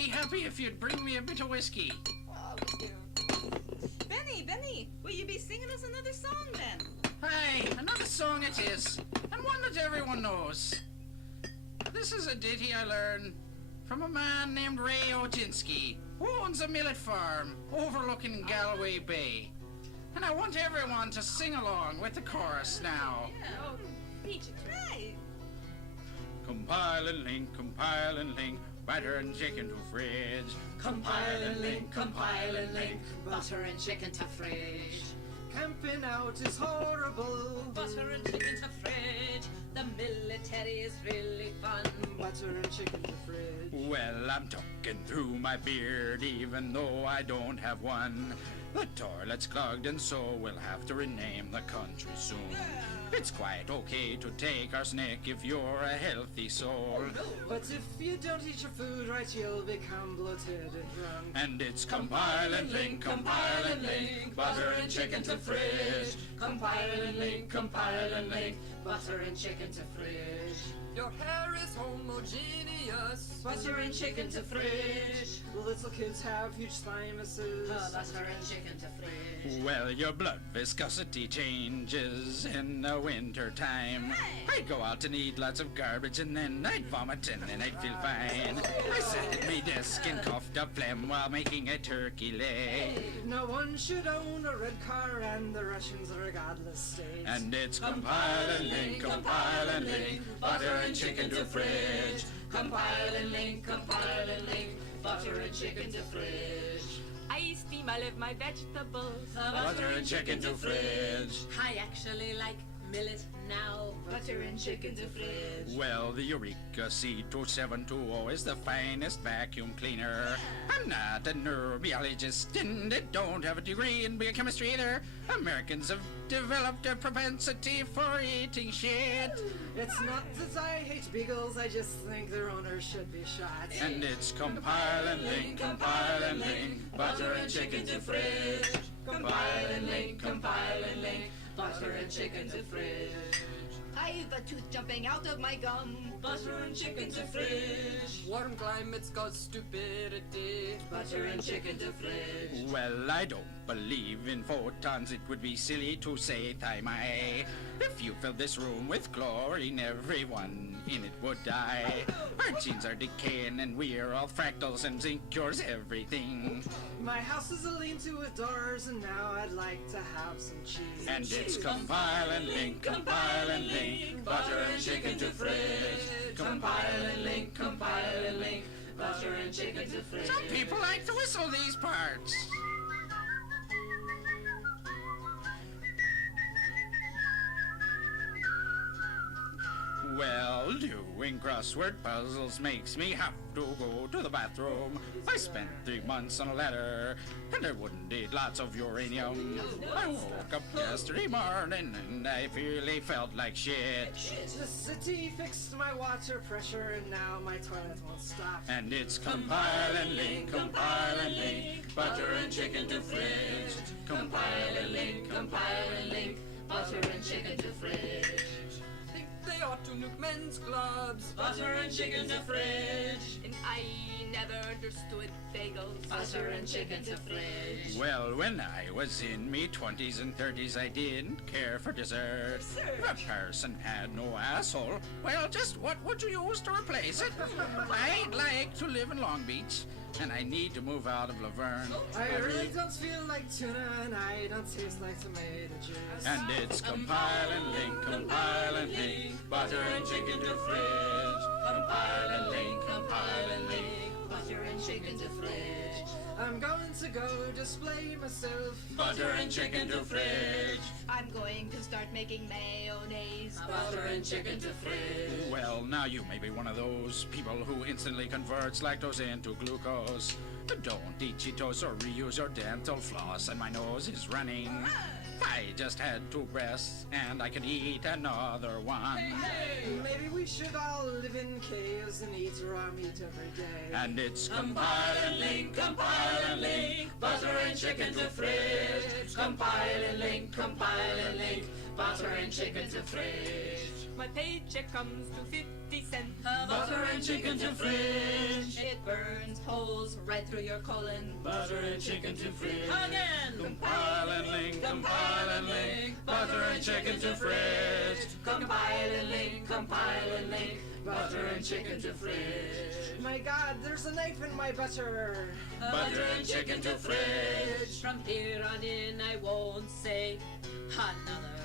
be happy if you'd bring me a bit of whiskey. Oh, Benny, will you be singing us another song then? Aye, another song it is, and one that everyone knows. This is a ditty I learned from a man named Jasinski, who owns a millet farm overlooking Galway Bay. And I want everyone to sing along with the chorus now. Yeah, beat it. Right. Compile and link, butter and chicken to fridge. Compile and link, butter and chicken to fridge. Camping out is horrible. Butter and chicken to fridge. The military is really fun. Butter and chicken to fridge. Well, I'm tucking through my beard, even though I don't have one. The toilet's clogged, and so we'll have to rename the country soon. It's quite okay to take arsenic if you're a healthy soul. But if you don't eat your food right, you'll become bloated and drunk. And it's compile and link, butter and chicken to fridge. Compile and link, butter and chicken to fridge. Your hair is homogeneous. Butter and chicken to fridge. Little kids have huge thymuses. Butter and chicken to fridge. Well, your blood viscosity changes in the winter time. I'd go out and eat lots of garbage, and then I'd vomit, and then I'd feel fine. I sat at my desk and coughed up phlegm while making a turkey leg. No one should own a red car, and the Russians are a godless state. And it's compile and link, butter and chicken to fridge. Compile and link, butter and chicken to fridge. I steam all of my vegetables. Butter and chicken to fridge. I actually like millet now. Butter and chicken to fridge. Well, the Eureka C2720 is the finest vacuum cleaner. I'm not a neurobiologist, and I don't have a degree in biochemistry either. Americans have developed a propensity for eating shit. It's not that I hate beagles, I just think their owners should be shot. And it's compile and link, butter and chicken to fridge. Compile and link, butter and chicken to fridge. I've a tooth jumping out of my gum. Butter and chicken to fridge. Warm climates cause stupidity. Butter and chicken to fridge. Well, I don't believe in photons. It would be silly to say it, I may. If you filled this room with chlorine, everyone in it would die. Our genes are decaying, and we're all fractals, and zinc cures everything. My house is a lean-to with doors, and now I'd like to have some cheese. And it's compile and link, butter and chicken to fridge. Compile and link, butter and chicken to fridge. Some people like to whistle these parts. Well, doing crossword puzzles makes me have to go to the bathroom. I spent 3 months on a ladder, and I wouldn't eat lots of uranium. I woke up yesterday morning, and I really felt like shit. The city fixed my water pressure, and now my toilet won't stop. And it's compile and link, butter and chicken to fridge. Compile and link, butter and chicken to fridge. Think they ought to nuke men's clubs. Butter and chicken to fridge. And I never understood bagels. Butter and chicken to fridge. Well, when I was in me 20s and 30s, I didn't care for dessert. The person had no asshole. Well, just what would you use to replace it? I'd like to live in Long Beach, and I need to move out of Laverne. I really don't feel like tuna, and I don't taste like tomato juice. And it's compile and link, butter and chicken to fridge. Compile and link, butter and chicken to fridge. I'm going to go display myself. Butter and chicken to fridge. I'm going to start making mayonnaise. Butter and chicken to fridge. Well, now you may be one of those people who instantly converts lactose into glucose. But don't eat Cheetos or reuse your dental floss, and my nose is running. I just had 2 breasts, and I can eat another one. Maybe we should all live in caves and eat raw meat every day. And it's Compile and link, butter and chicken to fridge. Compile and link, butter and chicken to fridge. My paycheck comes to 50 cents. Butter and chicken to fridge. It burns holes right through your colon. Butter and chicken to fridge. Again! Compile and link, compile and link. Butter and chicken to fridge. Compile and link, compile and link. Butter and chicken to fridge. My God, there's a knife in my butter. Butter and chicken to fridge. From here on in, I won't say another